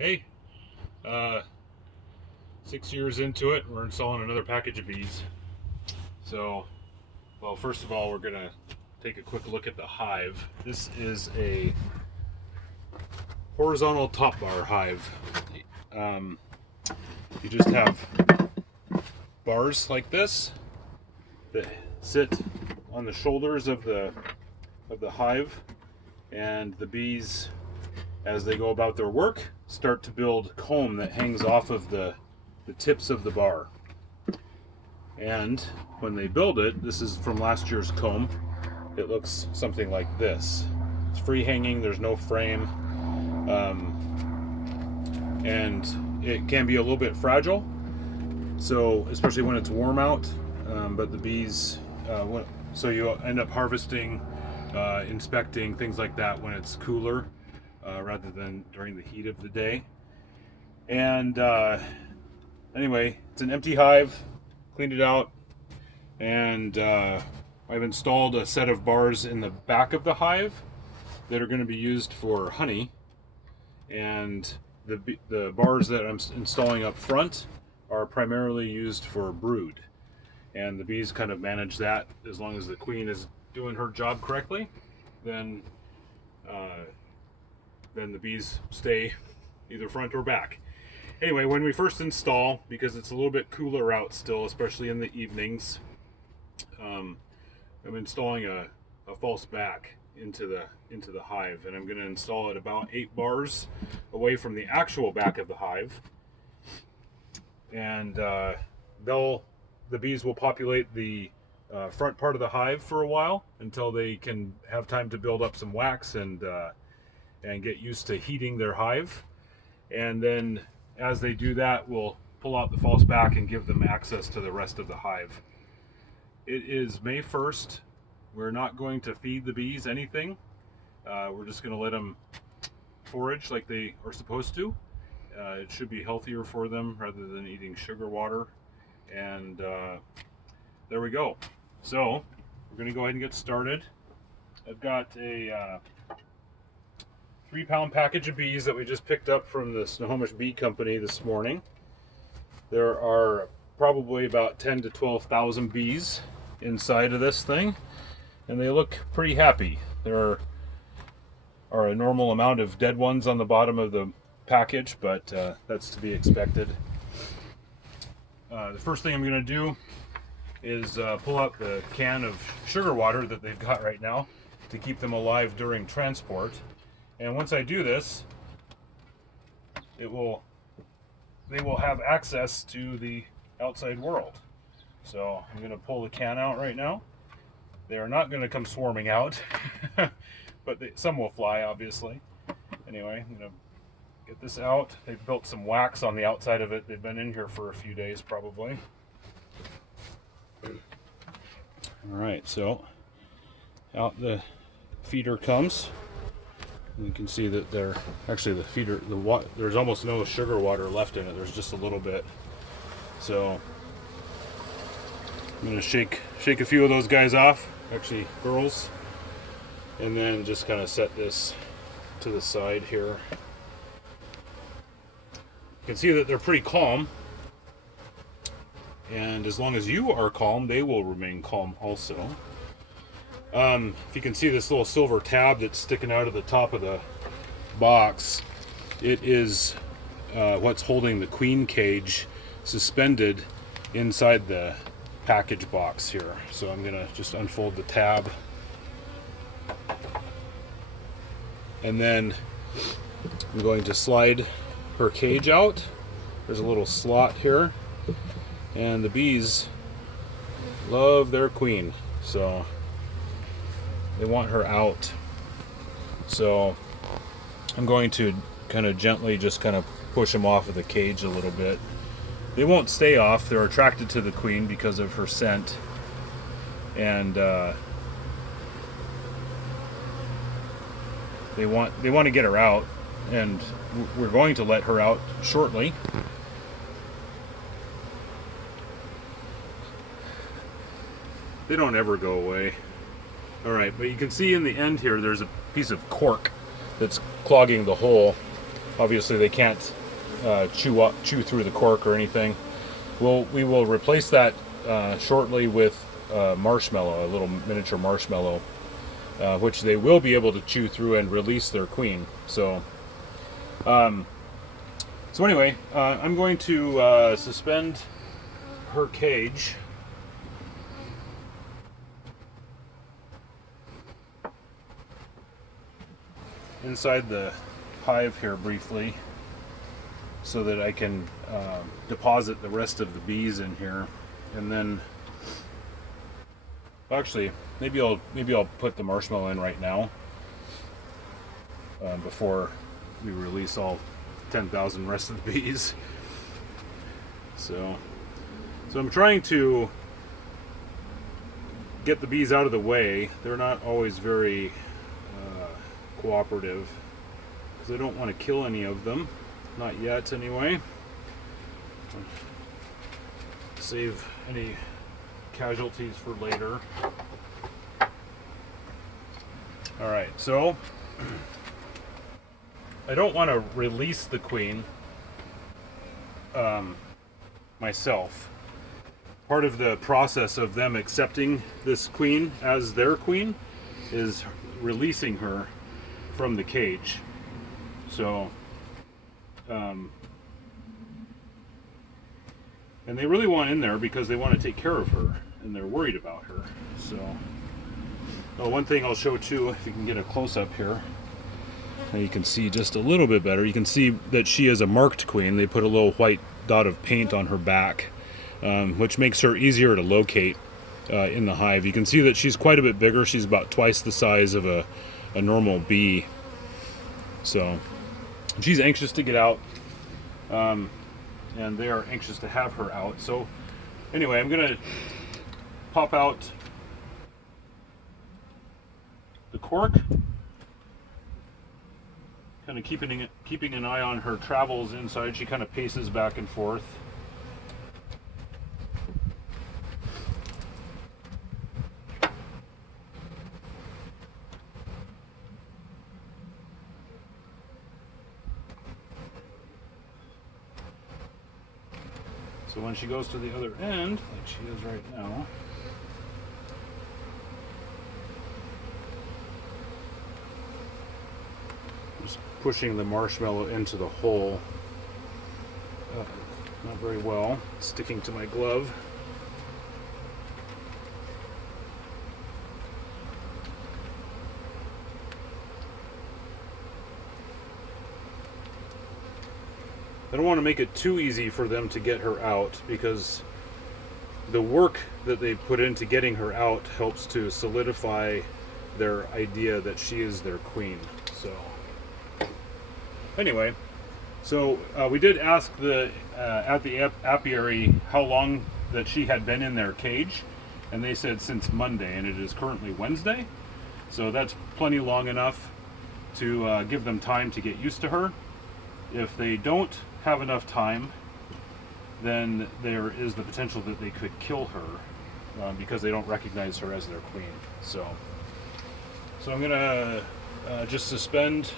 Hey, uh, 6 years into it, we're installing another package of bees. So, well, first of all, we're gonna take a quick look at the hive. This is a horizontal top bar hive. Um, you just have bars like this that sit on the shoulders of the hive, and the bees, as they go about their work, start to build comb that hangs off of the tips of the bar. And when they build it, this is from last year's comb, it looks something like this. It's free hanging, there's no frame, and it can be a little bit fragile, so especially when it's warm out. But the bees, so you end up harvesting, inspecting, things like that when it's cooler, rather than during the heat of the day. And anyway, it's an empty hive, cleaned it out, and I've installed a set of bars in the back of the hive that are going to be used for honey, and the bars that I'm installing up front are primarily used for brood, and the bees kind of manage that. As long as the queen is doing her job correctly, then the bees stay either front or back. Anyway, when we first install, because it's a little bit cooler out still, especially in the evenings, I'm installing a false back into the hive, and I'm going to install it about 8 bars away from the actual back of the hive, and the bees will populate the front part of the hive for a while until they can have time to build up some wax and get used to heating their hive. And then as they do that, we'll pull out the false back and give them access to the rest of the hive. It is May 1st. We're not going to feed the bees anything. We're just going to let them forage like they are supposed to. It should be healthier for them rather than eating sugar water. And there we go. So we're going to go ahead and get started. I've got a 3-pound package of bees that we just picked up from the Snohomish Bee Company this morning. There are probably about 10 to 12,000 bees inside of this thing, and they look pretty happy. There are a normal amount of dead ones on the bottom of the package, but that's to be expected. The first thing I'm going to do is pull out the can of sugar water that they've got right now to keep them alive during transport. And once I do this, they will have access to the outside world. So I'm going to pull the can out right now. They are not going to come swarming out, but some will fly, obviously. Anyway, I'm going to get this out. They've built some wax on the outside of it. They've been in here for a few days, probably. All right, so out the feeder comes. You can see that they're actually the feeder. There's almost no sugar water left in it. There's just a little bit. So I'm gonna shake a few of those guys off, actually girls, and then just kind of set this to the side here. You can see that they're pretty calm, and as long as you are calm, they will remain calm also. If you can see this little silver tab that's sticking out of the top of the box, it is what's holding the queen cage suspended inside the package box here. So I'm gonna just unfold the tab, and then I'm going to slide her cage out. There's a little slot here, and the bees love their queen, so they want her out. So I'm going to kind of gently just kind of push them off of the cage a little bit. They won't stay off. They're attracted to the queen because of her scent, and they want to get her out, and we're going to let her out shortly. They don't ever go away. All right, but you can see in the end here, there's a piece of cork that's clogging the hole. Obviously they can't chew through the cork or anything. We will replace that shortly with marshmallow, a little miniature marshmallow, which they will be able to chew through and release their queen. So anyway, I'm going to suspend her cage inside the hive here briefly, so that I can deposit the rest of the bees in here, and then actually maybe I'll put the marshmallow in right now before we release all 10,000 rest of the bees. So I'm trying to get the bees out of the way. They're not always very cooperative, because I don't want to kill any of them. Not yet, anyway. Save any casualties for later. Alright, so I don't want to release the queen myself. Part of the process of them accepting this queen as their queen is releasing her from the cage. So and they really want in there because they want to take care of her and they're worried about her. So one thing I'll show too, if you can get a close-up here, and you can see just a little bit better, you can see that she is a marked queen. They put a little white dot of paint on her back, which makes her easier to locate in the hive. You can see that she's quite a bit bigger. She's about twice the size of a normal bee. So she's anxious to get out, and they are anxious to have her out. So anyway, I'm gonna pop out the cork, kind of keeping an eye on her travels inside. She kind of paces back and forth. So when she goes to the other end, like she is right now, just pushing the marshmallow into the hole. Not very well, sticking to my glove. I don't want to make it too easy for them to get her out, because the work that they put into getting her out helps to solidify their idea that she is their queen. So anyway, so we did ask at the apiary how long that she had been in their cage, and they said since Monday, and it is currently Wednesday. So that's plenty long enough to give them time to get used to her. If they don't have enough time, then there is the potential that they could kill her because they don't recognize her as their queen. So I'm gonna just suspend.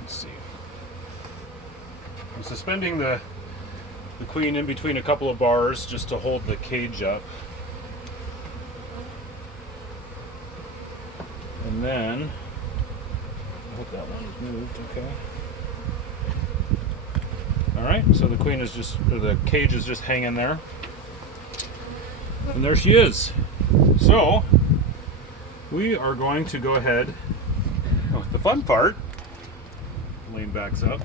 Let's see. I'm suspending the queen in between a couple of bars just to hold the cage up, and then I hope that one is moved. Okay. All right, so the queen is just, or the cage is just hanging there, and there she is. So we are going to go ahead with the fun part. Lane backs up.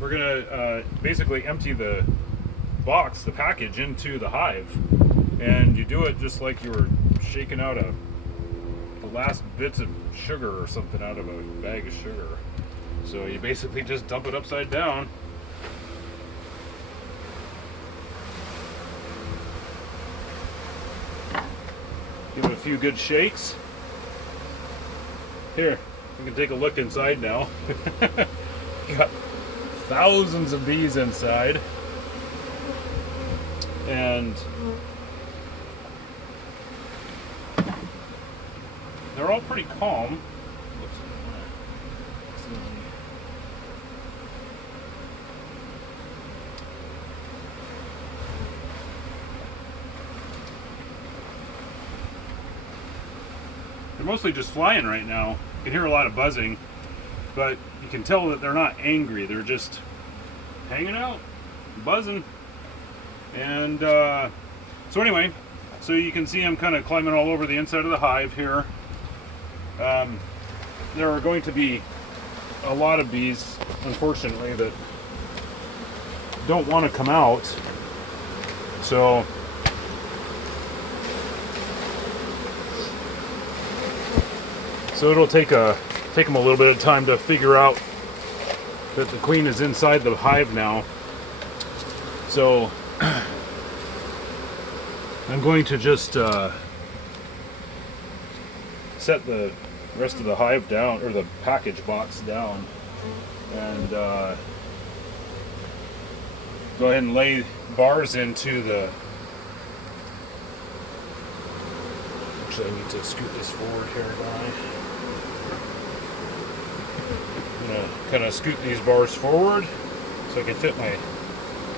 We're gonna basically empty the box, the package, into the hive, and you do it just like you were shaking out the last bits of sugar or something out of a bag of sugar. So you basically just dump it upside down. Give it a few good shakes. Here, you can take a look inside now. Got thousands of bees inside. And they're all pretty calm. they're mostly just flying right now. You can hear a lot of buzzing, but you can tell that they're not angry. They're just hanging out, buzzing. And so anyway, so you can see them kind of climbing all over the inside of the hive here. There are going to be a lot of bees, unfortunately, that don't want to come out. So it'll take them a little bit of time to figure out that the queen is inside the hive now. So I'm going to just set the rest of the hive down, or the package box down, and go ahead and lay bars into the... Actually, I need to scoot this forward here, don't I? I'm going to kind of scoot these bars forward so I can fit my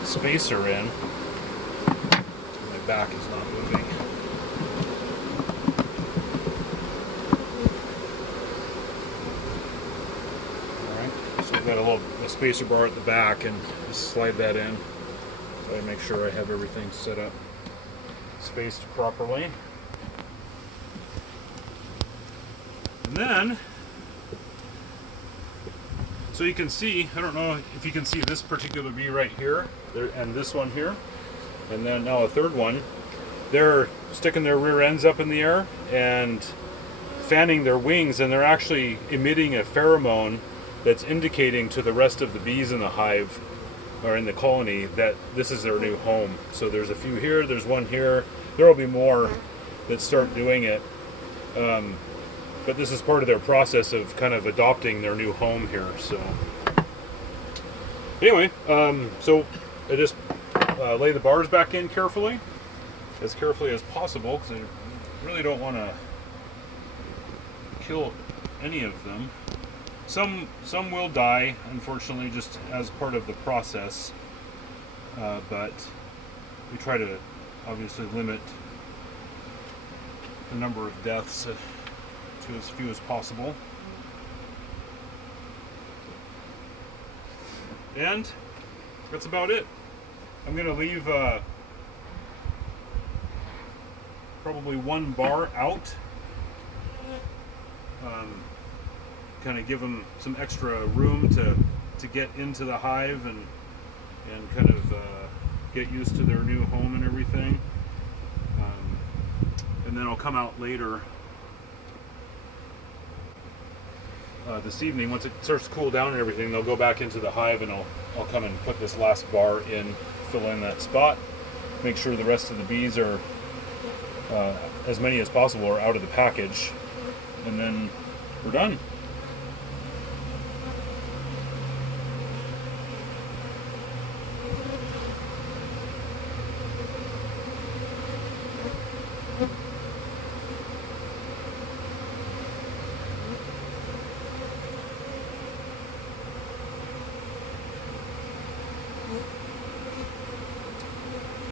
spacer in. My back is not moving. Alright, so I've got a spacer bar at the back, and just slide that in so I make sure I have everything set up, spaced properly. And then, so you can see, I don't know if you can see this particular bee right here, there, and this one here, and then now a third one. They're sticking their rear ends up in the air and fanning their wings, and they're actually emitting a pheromone that's indicating to the rest of the bees in the hive, or in the colony, that this is their new home. So there's a few here, there's one here, there will be more that start doing it. But this is part of their process of kind of adopting their new home here. So anyway, so I just lay the bars back in carefully as possible, because I really don't want to kill any of them. Some will die, unfortunately, just as part of the process, but we try to obviously limit the number of deaths to as few as possible. And that's about it. I'm going to leave probably one bar out, kind of give them some extra room to get into the hive and kind of get used to their new home and everything. And then I'll come out later this evening, once it starts to cool down and everything. They'll go back into the hive, and I'll come and put this last bar in, fill in that spot, make sure the rest of the bees are, as many as possible, are out of the package, and then we're done.